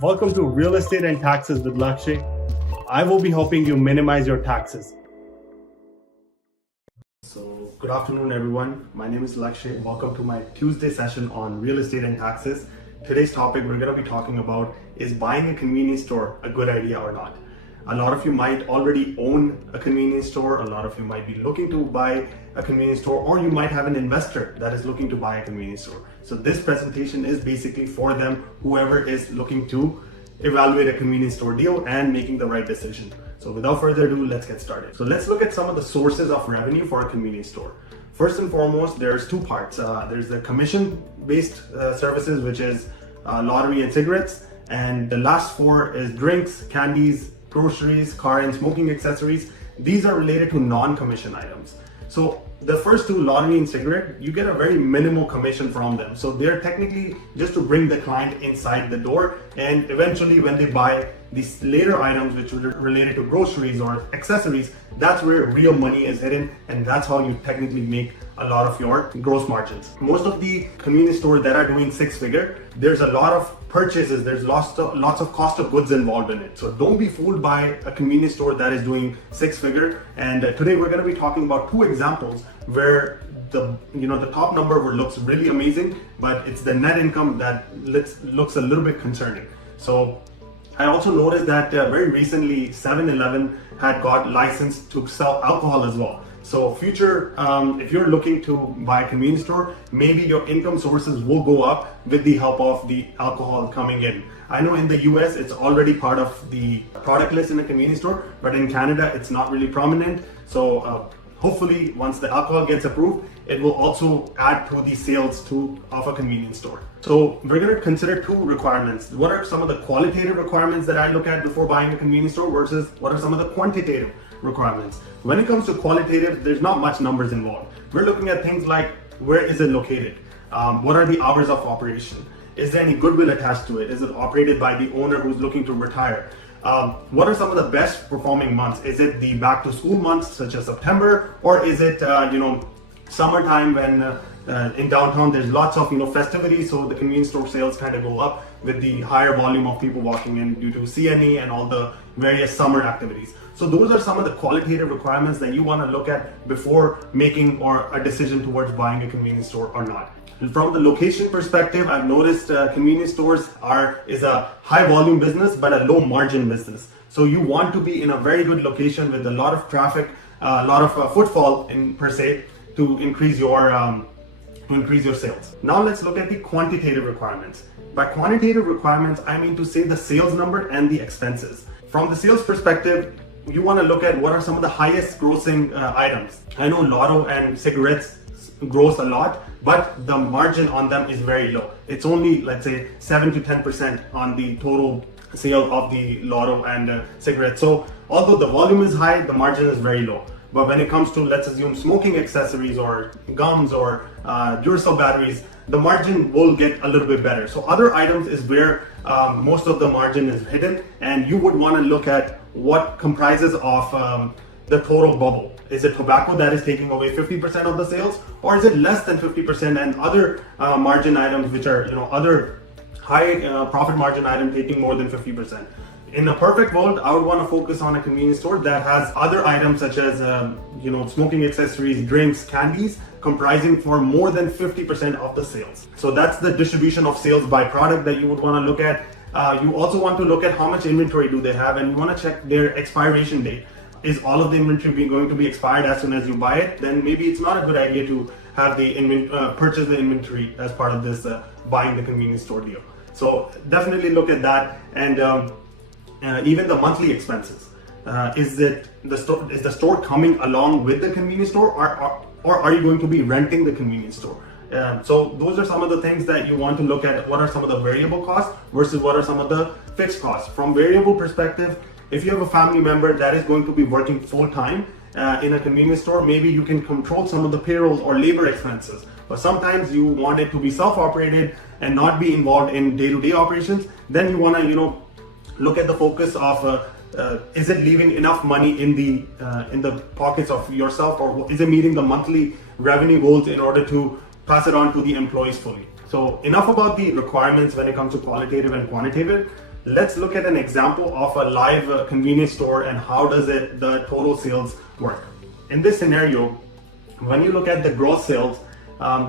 Welcome to Real Estate and Taxes with Lakshay. I will be helping you minimize your taxes. So, good afternoon, everyone. My name is Lakshay. Welcome to my Tuesday session on real estate and taxes. Today's topic we're going to be talking about is buying a convenience store a good idea or not? A lot of you might already own a convenience store. A lot of you might be looking to buy a convenience store, or you might have an investor that is looking to buy a convenience store. So this presentation is basically for them, whoever is looking to evaluate a convenience store deal and making the right decision. So without further ado, let's get started. So let's look at some of the sources of revenue for a convenience store. First and foremost, there's two parts. There's the commission-based services, which is lottery and cigarettes. And the last four is drinks, candies, groceries, car and smoking accessories. These are related to non-commission items. So the first two, lottery and cigarette, you get a very minimal commission from them. So they're technically just to bring the client inside the door, and eventually when they buy these later items which are related to groceries or accessories, that's where real money is hidden, and that's how you technically make a lot of your gross margins. Most of the convenience stores that are doing six-figure, there's a lot of purchases, there's lots of cost of goods involved in it. So don't be fooled by a convenience store that is doing six-figure. And today we're going to be talking about two examples where the top number looks really amazing, but it's the net income that looks a little bit concerning. So I also noticed that very recently 7-Eleven had got licensed to sell alcohol as well. So future, if you're looking to buy a convenience store, maybe your income sources will go up with the help of the alcohol coming in. I know in the US, it's already part of the product list in a convenience store, but in Canada, it's not really prominent. So hopefully once the alcohol gets approved, it will also add to the sales of a convenience store. So we're going to consider two requirements. What are some of the qualitative requirements that I look at before buying a convenience store versus what are some of the quantitative requirements? When it comes to qualitative, there's not much numbers involved. We're looking at things like, where is it located? What are the hours of operation? Is there any goodwill attached to it? Is it operated by the owner who's looking to retire? What are some of the best performing months? Is it the back to school months such as September, or is it summertime when in downtown there's lots of festivities, so the convenience store sales kind of go up with the higher volume of people walking in due to CNE and all the various summer activities. So those are some of the qualitative requirements that you want to look at before making a decision towards buying a convenience store or not. And from the location perspective, I've noticed convenience stores is a high volume business but a low margin business. So you want to be in a very good location with a lot of traffic, a lot of footfall in per se to increase your sales. Now let's look at the quantitative requirements. By quantitative requirements, I mean to say the sales number and the expenses. From the sales perspective, you want to look at what are some of the highest grossing items. I know lotto and cigarettes gross a lot, but the margin on them is very low. It's only, let's say, 7 to 10% on the total sale of the lotto and cigarettes. So although the volume is high, the margin is very low. But when it comes to, let's assume, smoking accessories or gums or Duracell batteries, the margin will get a little bit better. So other items is where most of the margin is hidden, and you would want to look at what comprises of the total bubble. Is it tobacco that is taking away 50% of the sales, or is it less than 50% and other margin items which are other high profit margin item taking more than 50%? In a perfect world, I would want to focus on a convenience store that has other items such as smoking accessories, drinks, candies comprising for more than 50% of the sales. So that's the distribution of sales by product that you would want to look at. You also want to look at how much inventory do they have, and you want to check their expiration date. Is all of the inventory going to be expired as soon as you buy it? Then maybe it's not a good idea to have purchase the inventory as part of this buying the convenience store deal. So definitely look at that, and even the monthly expenses. Is the store coming along with the convenience store, or are you going to be renting the convenience store? So those are some of the things that you want to look at. What are some of the variable costs versus what are some of the fixed costs? From variable perspective, if you have a family member that is going to be working full time in a convenience store, maybe you can control some of the payroll or labor expenses. But sometimes you want it to be self-operated and not be involved in day-to-day operations. Then you want to look at the focus of is it leaving enough money in the pockets of yourself, or is it meeting the monthly revenue goals in order to pass it on to the employees fully? So enough about the requirements when it comes to qualitative and quantitative. let's look at an example of a live convenience store and how does the total sales work. In this scenario, when you look at the gross sales,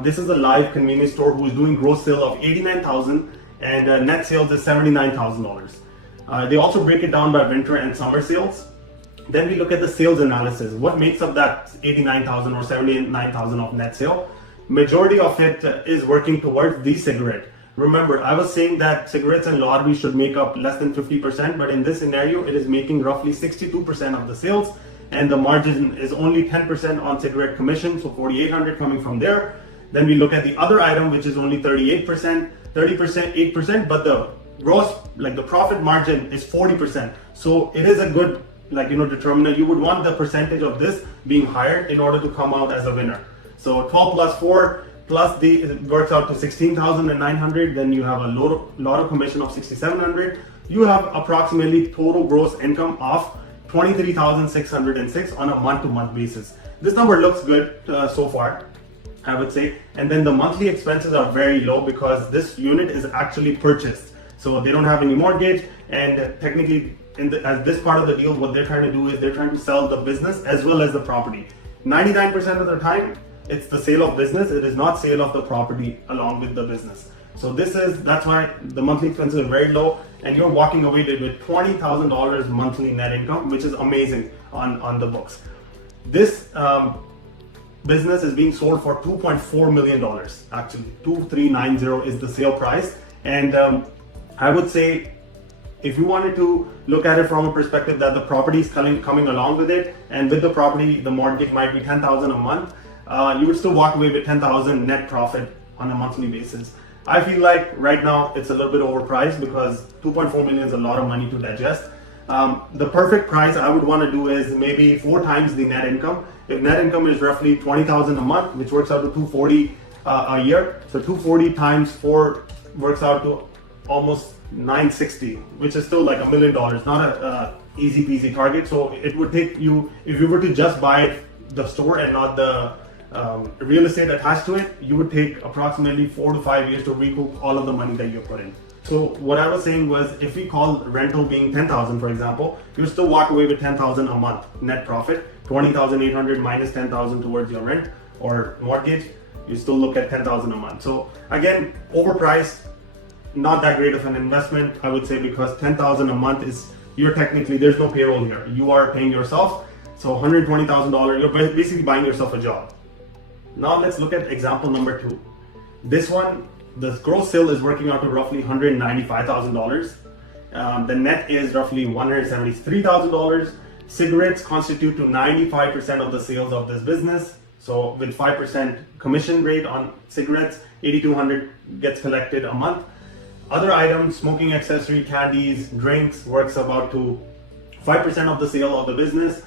this is a live convenience store who is doing gross sale of $89,000 and net sales is $79,000. They also break it down by winter and summer sales. Then we look at the sales analysis. What makes up that $89,000 or $79,000 of net sale? Majority of it is working towards the cigarette. Remember, I was saying that cigarettes and lottery should make up less than 50%, but in this scenario, it is making roughly 62% of the sales, and the margin is only 10% on cigarette commission, so $4,800 coming from there. Then we look at the other item, which is only 38%, 30%, 8%, but the gross, like the profit margin is 40%. So it is a good determinant. You would want the percentage of this being higher in order to come out as a winner. So 12 plus 4 plus it works out to 16,900. Then you have a lotto commission of 6,700. You have approximately total gross income of 23,606 on a month-to-month basis. This number looks good so far, I would say. And then the monthly expenses are very low because this unit is actually purchased. So they don't have any mortgage, and technically as this part of the deal, what they're trying to do is they're trying to sell the business as well as the property. 99% of the time, it's the sale of business. It is not sale of the property along with the business. So that's why the monthly expenses are very low, and you're walking away with $20,000 monthly net income, which is amazing on the books. This business is being sold for $2.4 million. Actually, 2,390 is the sale price, and I would say, if you wanted to look at it from a perspective that the property is coming along with it, and with the property, the mortgage might be $10,000 a month, you would still walk away with $10,000 net profit on a monthly basis. I feel like right now it's a little bit overpriced because 2.4 million is a lot of money to digest. The perfect price I would want to do is maybe 4 times the net income. If net income is roughly $20,000 a month, which works out to 240 a year, so 240 times 4 works out to almost 960, which is still like $1 million, not a easy peasy target. So it would take you, if you were to just buy the store and not the real estate attached to it, you would take approximately 4 to 5 years to recoup all of the money that you put in. So what I was saying was, if we call rental being 10,000, for example, you still walk away with 10,000 a month net profit, 20,800 minus 10,000 towards your rent or mortgage, you still look at 10,000 a month. So again, overpriced, not that great of an investment, I would say, because 10,000 a month is, there's no payroll here. You are paying yourself. So $120,000, you're basically buying yourself a job. Now let's look at example number 2. This one, the gross sale is working out to roughly $195,000. The net is roughly $173,000. Cigarettes constitute to 95% of the sales of this business. So with 5% commission rate on cigarettes, $8,200 gets collected a month. Other items, smoking accessory, candies, drinks, works about to 5% of the sale of the business.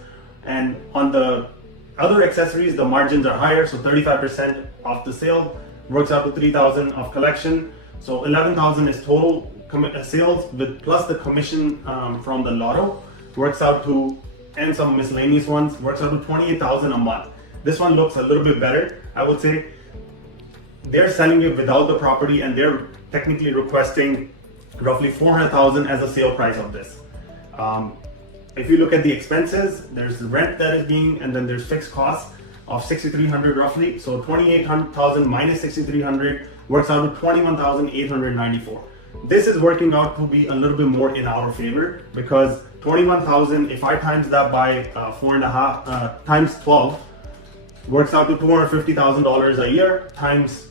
And on the other accessories, the margins are higher, so 35% of the sale works out to $3,000 of collection. So $11,000 is total sales with plus the commission from the lotto, works out to, and some miscellaneous ones, works out to $28,000 a month. This one looks a little bit better, I would say. They're selling it without the property, and they're technically requesting roughly $400,000 as a sale price of this. If you look at the expenses, there's the rent that is and then there's fixed costs of $6,300 roughly. So $28,000 minus $6,300 works out to $21,894. This is working out to be a little bit more in our favor, because $21,000, if I times that by 4.5 times 12, works out to $250,000 a year, times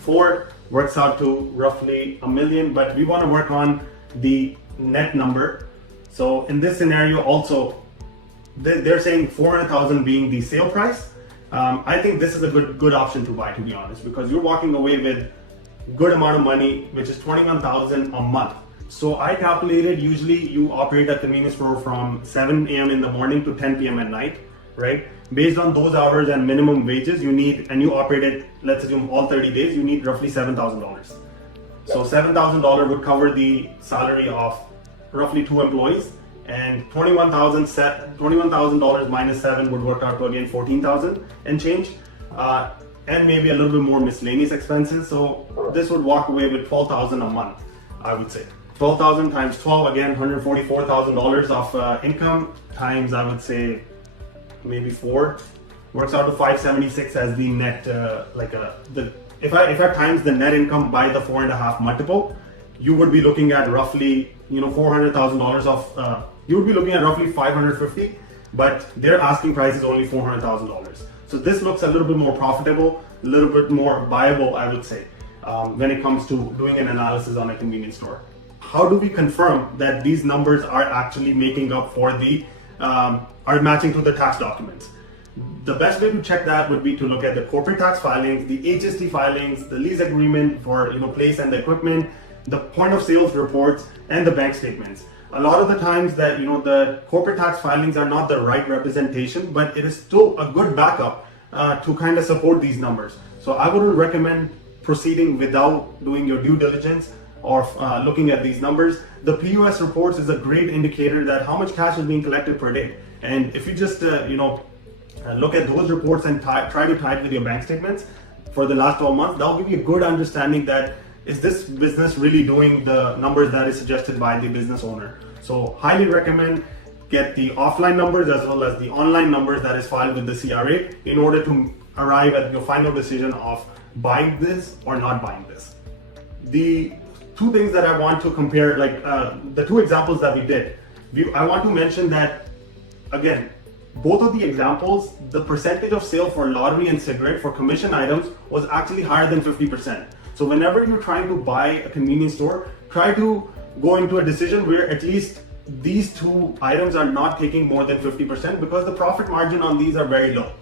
4 works out to roughly $1 million. But we want to work on the net number. So in this scenario also, they're saying $400,000 being the sale price. I think this is a good option to buy, to be honest, because you're walking away with good amount of money, which is $21,000 a month. So I calculated, usually you operate a convenience store from 7 a.m. in the morning to 10 p.m. at night, right? Based on those hours and minimum wages you need, and you operate it, let's assume all 30 days, you need roughly $7,000. So $7,000 would cover the salary of roughly 2 employees, and $21,000 minus 7 would work out to again $14,000 and change, and maybe a little bit more miscellaneous expenses. So this would walk away with $12,000 a month, I would say. 12,000 times 12, again, $144,000 of income times, I would say, maybe 4, works out to 576 as the net, if I times the net income by the 4.5 multiple, you would be looking at roughly, $400,000 of, you would be looking at roughly 550, but their asking price is only $400,000. So this looks a little bit more profitable, a little bit more viable, I would say, when it comes to doing an analysis on a convenience store. How do we confirm that these numbers are actually making up for the, are matching to the tax documents? The best way to check that would be to look at the corporate tax filings, the HST filings, the lease agreement for place and the equipment, the point of sales reports, and the bank statements. A lot of the times that the corporate tax filings are not the right representation, but it is still a good backup to kind of support these numbers. So I wouldn't recommend proceeding without doing your due diligence or looking at these numbers. The POS reports is a great indicator that how much cash is being collected per day. And if you just look at those reports and try to tie it with your bank statements for the last 12 months, that'll give you a good understanding that is this business really doing the numbers that is suggested by the business owner. So highly recommend get the offline numbers as well as the online numbers that is filed with the CRA in order to arrive at your final decision of buying this or not buying this. The two things that I want to compare, the two examples that we did, I want to mention that, again, both of the examples, the percentage of sale for lottery and cigarette for commission items was actually higher than 50%. So whenever you're trying to buy a convenience store, try to go into a decision where at least these two items are not taking more than 50% because the profit margin on these are very low.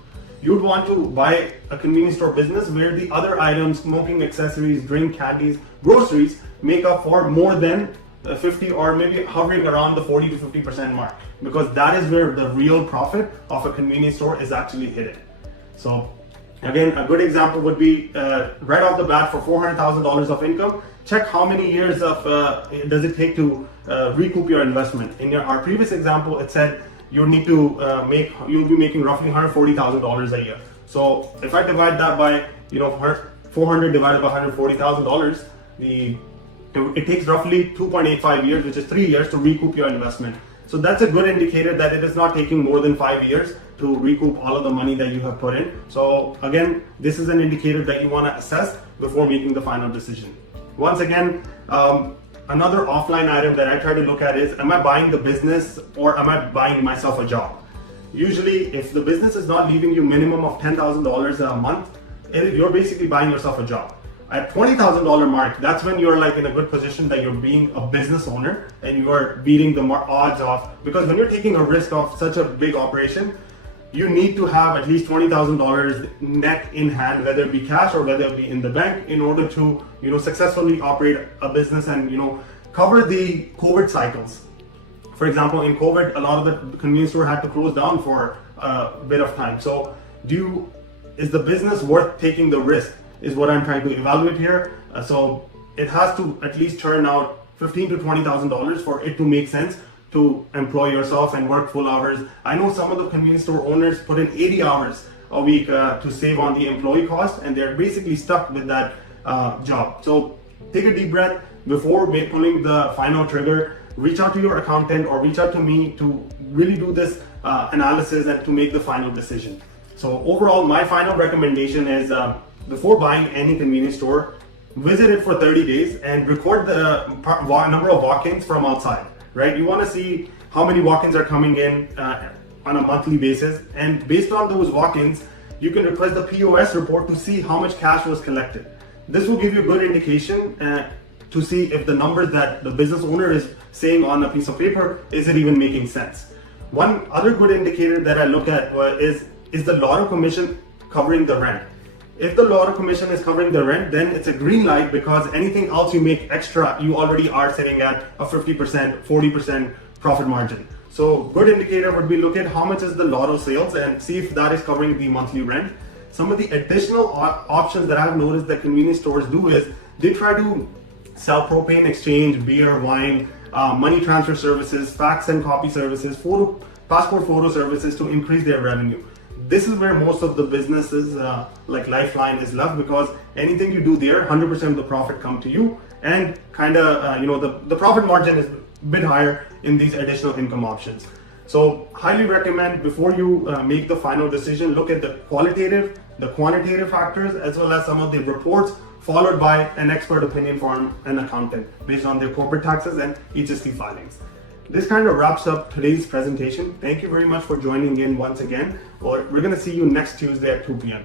You'd want to buy a convenience store business where the other items, smoking accessories, drink, candies, groceries, make up for more than 50 or maybe hovering around the 40 to 50% mark, because that is where the real profit of a convenience store is actually hidden. So again, a good example would be right off the bat for $400,000 of income, check how many years of does it take to recoup your investment. In our previous example, it said you'll be making roughly $140,000 a year. So if I divide that by 400 divided by $140,000, it takes roughly 2.85 years, which is 3 years, to recoup your investment. So that's a good indicator that it is not taking more than 5 years to recoup all of the money that you have put in. So again, this is an indicator that you want to assess before making the final decision. Once again, another offline item that I try to look at is, am I buying the business or am I buying myself a job? Usually, if the business is not leaving you minimum of $10,000 a month, you're basically buying yourself a job. At $20,000 mark, that's when you're in a good position that you're being a business owner and you are beating the odds of, because when you're taking a risk of such a big operation, you need to have at least $20,000 net in hand, whether it be cash or whether it be in the bank, in order to successfully operate a business and cover the COVID cycles. For example, in COVID, a lot of the convenience store had to close down for a bit of time. So is the business worth taking the risk, is what I'm trying to evaluate here. So it has to at least turn out $15,000 to $20,000 for it to make sense to employ yourself and work full hours. I know some of the convenience store owners put in 80 hours a week to save on the employee cost, and they're basically stuck with that job. So take a deep breath before pulling the final trigger. Reach out to your accountant or reach out to me to really do this analysis and to make the final decision. So overall, my final recommendation is before buying any convenience store, visit it for 30 days and record the number of walk-ins from outside, right? You want to see how many walk-ins are coming in on a monthly basis, and based on those walk-ins, you can request the POS report to see how much cash was collected. This will give you a good indication to see if the numbers that the business owner is saying on a piece of paper, is it even making sense? One other good indicator that I look at is the lotto commission covering the rent. If the lotto commission is covering the rent, then it's a green light, because anything else you make extra, you already are sitting at a 50%, 40% profit margin. So good indicator would be look at how much is the lotto sales and see if that is covering the monthly rent. Some of the additional options that I've noticed that convenience stores do is they try to sell propane exchange, beer, wine, money transfer services, fax and copy services, passport photo services to increase their revenue. This is where most of the businesses like Lifeline is left, because anything you do there, 100% of the profit come to you, and kind of the profit margin is a bit higher in these additional income options. So highly recommend, before you make the final decision, look at the qualitative, the quantitative factors, as well as some of the reports, followed by an expert opinion from an accountant based on their corporate taxes and HST filings. This kind of wraps up today's presentation. Thank you very much for joining in once again. We're going to see you next Tuesday at 2 p.m.